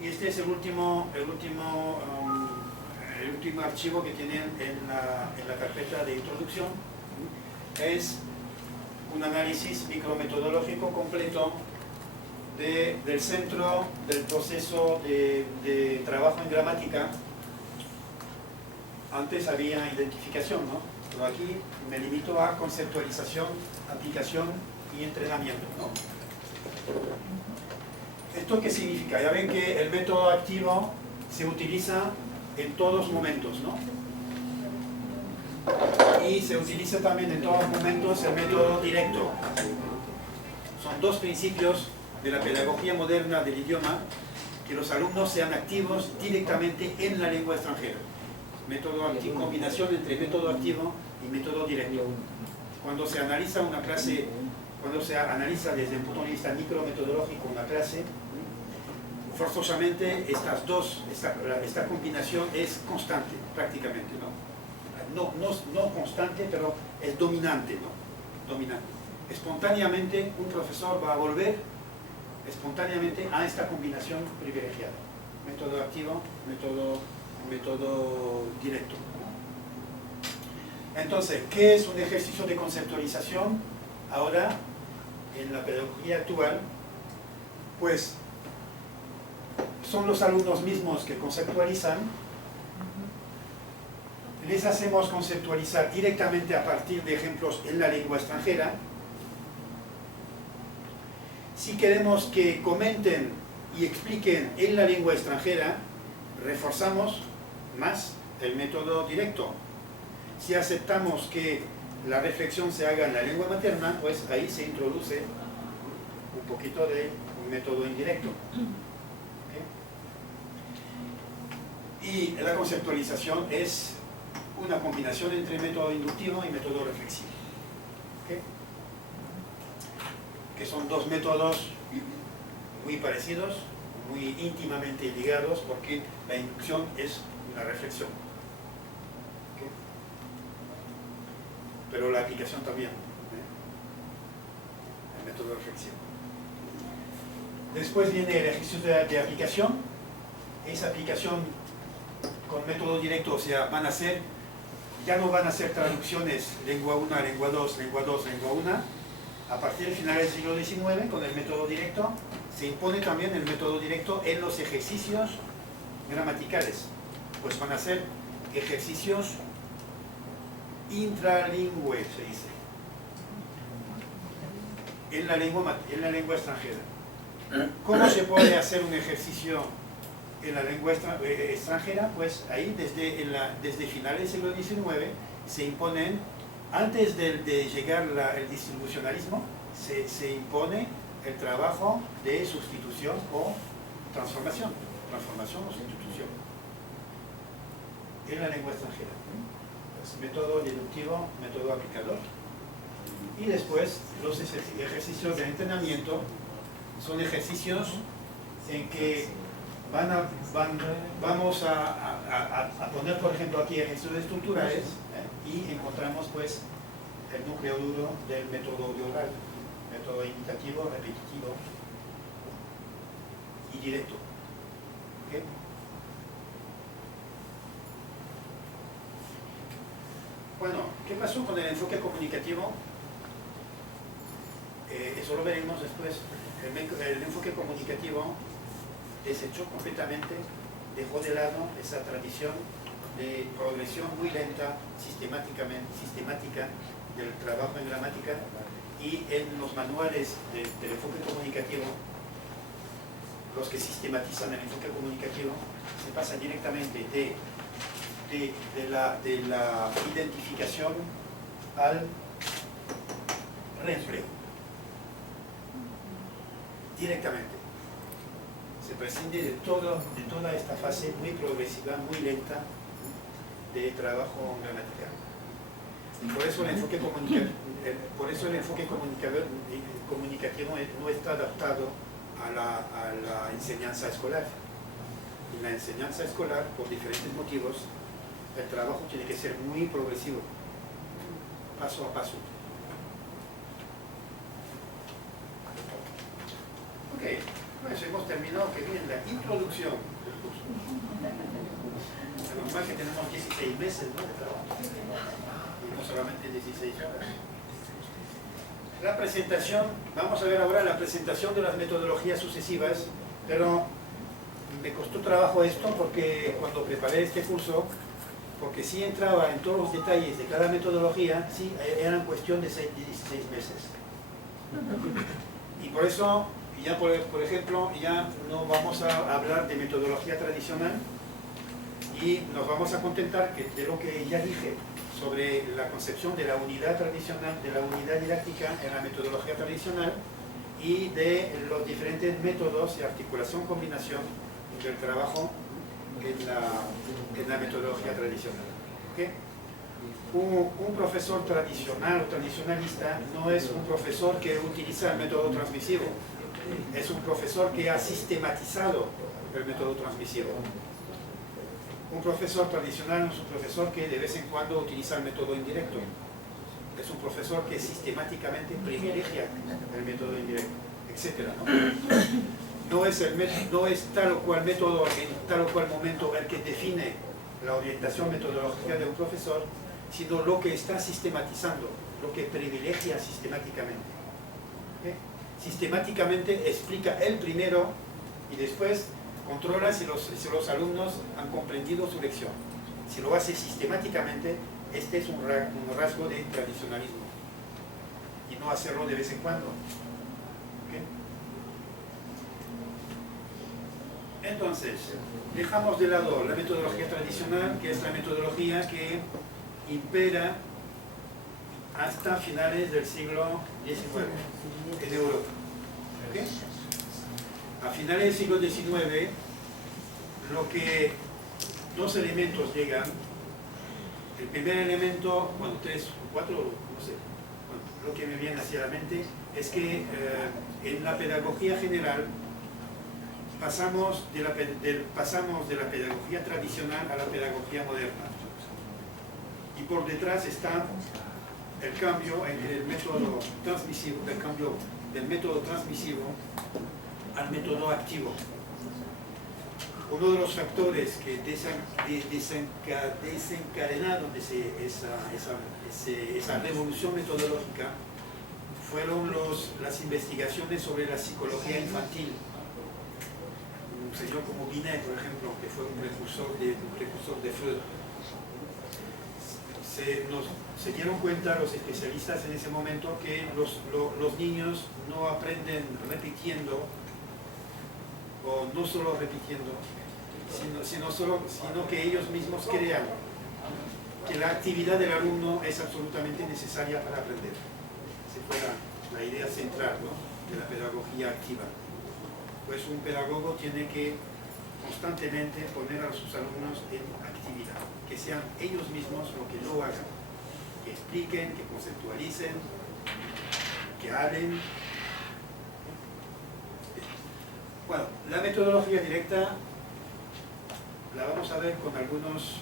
Y este es el último archivo que tienen en la carpeta de introducción. Es un análisis micrometodológico completo del centro del proceso de trabajo en gramática. Antes había identificación, ¿no? Pero aquí me limito a conceptualización, aplicación y entrenamiento, ¿no? ¿Esto qué significa? Ya ven que el método activo se utiliza en todos momentos, ¿no? Y se utiliza también en todos momentos el método directo. Son dos principios de la pedagogía moderna del idioma, que los alumnos sean activos directamente en la lengua extranjera. Método activo, combinación entre método activo y método directo. Cuando se analiza una clase, cuando se analiza desde el punto de vista micrometodológico una clase, forzosamente esta combinación es constante, prácticamente, ¿no? No constante, pero es dominante, ¿no? Dominante. Espontáneamente un profesor va a volver espontáneamente a esta combinación privilegiada. Método activo, método directo. Entonces, ¿qué es un ejercicio de conceptualización? Ahora, en la pedagogía actual, pues son los alumnos mismos que conceptualizan. Les hacemos conceptualizar directamente a partir de ejemplos en la lengua extranjera. Si queremos que comenten y expliquen en la lengua extranjera, reforzamos más el método directo. Si aceptamos que la reflexión se haga en la lengua materna, pues ahí se introduce un poquito de un método indirecto. ¿Okay? Y la conceptualización es una combinación entre método inductivo y método reflexivo. ¿Okay? Que son dos métodos muy parecidos, muy íntimamente ligados, porque la inducción es una reflexión. ¿Okay? Pero la aplicación también, el método reflexivo. Después viene el ejercicio de aplicación. Esa aplicación con método directo, o sea, ya no van a ser traducciones lengua 1, lengua 2, lengua 2, lengua 1. A partir del final del siglo XIX, con el método directo, se impone también el método directo en los ejercicios gramaticales. Pues van a ser ejercicios intralingües, se dice, en la lengua extranjera. ¿Cómo se puede hacer un ejercicio en la lengua extranjera? Pues ahí, desde finales del siglo XIX, se imponen, antes de llegar el distribucionalismo, se impone el trabajo de sustitución o transformación o sustitución en la lengua extranjera. Pues, método deductivo, método aplicador. Y después los ejercicios de entrenamiento son ejercicios en que vamos a poner, por ejemplo, aquí ejercicios estructurales, y encontramos pues el núcleo duro del método oral, método imitativo, repetitivo y directo. ¿Okay? Bueno, ¿qué pasó con el enfoque comunicativo? Eso lo veremos después. El enfoque comunicativo desechó completamente, dejó de lado esa tradición de progresión muy lenta, sistemática del trabajo en gramática, y en los manuales del enfoque comunicativo, los que sistematizan el enfoque comunicativo, se pasa directamente de la identificación al reempleo. Directamente. Se prescinde de toda esta fase muy progresiva, muy lenta de trabajo gramatical. Y por eso el enfoque comunicativo no está adaptado a la enseñanza escolar. En la enseñanza escolar, por diferentes motivos, el trabajo tiene que ser muy progresivo, paso a paso. Ok, pues hemos terminado, que bien, la introducción. introducción del curso. Es normal que tenemos 16 meses, ¿no?, de trabajo, y no solamente 16 horas. La presentación, vamos a ver ahora la presentación de las metodologías sucesivas, pero me costó trabajo esto porque cuando preparé este curso, porque sí entraba en todos los detalles de cada metodología, sí, eran cuestión de 16 meses. Y por eso, ya por ejemplo, ya no vamos a hablar de metodología tradicional y nos vamos a contentar de lo que ya dije sobre la concepción de la unidad tradicional, de la unidad didáctica en la metodología tradicional y de los diferentes métodos de articulación, combinación del trabajo en la metodología tradicional. ¿Okay? Un profesor tradicional o tradicionalista no es un profesor que utiliza el método transmisivo, es un profesor que ha sistematizado el método transmisivo. Un profesor tradicional es un profesor que de vez en cuando utiliza el método indirecto. Es un profesor que sistemáticamente privilegia el método indirecto, etc., ¿no? No es tal o cual método en tal o cual momento el que define la orientación metodológica de un profesor, sino lo que está sistematizando, lo que privilegia sistemáticamente. ¿Okay? Sistemáticamente explica él primero y después controla si los alumnos han comprendido su lección. Si lo hace sistemáticamente, este es un rasgo de tradicionalismo. Y no hacerlo de vez en cuando. ¿Okay? Entonces, dejamos de lado la metodología tradicional, que es la metodología que impera hasta finales del siglo XIX en Europa. ¿Okay? A finales del siglo XIX, dos elementos llegan. El primer elemento, bueno, 3 o 4, no sé, bueno, lo que me viene hacia la mente es que en la pedagogía general pasamos de la pedagogía tradicional a la pedagogía moderna. Y por detrás está el cambio entre el método transmisivo, el cambio del método transmisivo al método activo. Uno de los factores que desencadenaron esa revolución metodológica fueron las investigaciones sobre la psicología infantil. Un señor como Binet, por ejemplo, que fue un precursor de Freud. Se dieron cuenta los especialistas en ese momento que los niños no aprenden repitiendo, o no solo repitiendo, sino que ellos mismos crean que la actividad del alumno es absolutamente necesaria para aprender. Esa fue la idea central, ¿no?, de la pedagogía activa. Pues un pedagogo tiene que constantemente poner a sus alumnos en actividad, que sean ellos mismos lo que lo hagan, que expliquen, que conceptualicen, que hablen. Bueno, la metodología directa la vamos a ver con algunos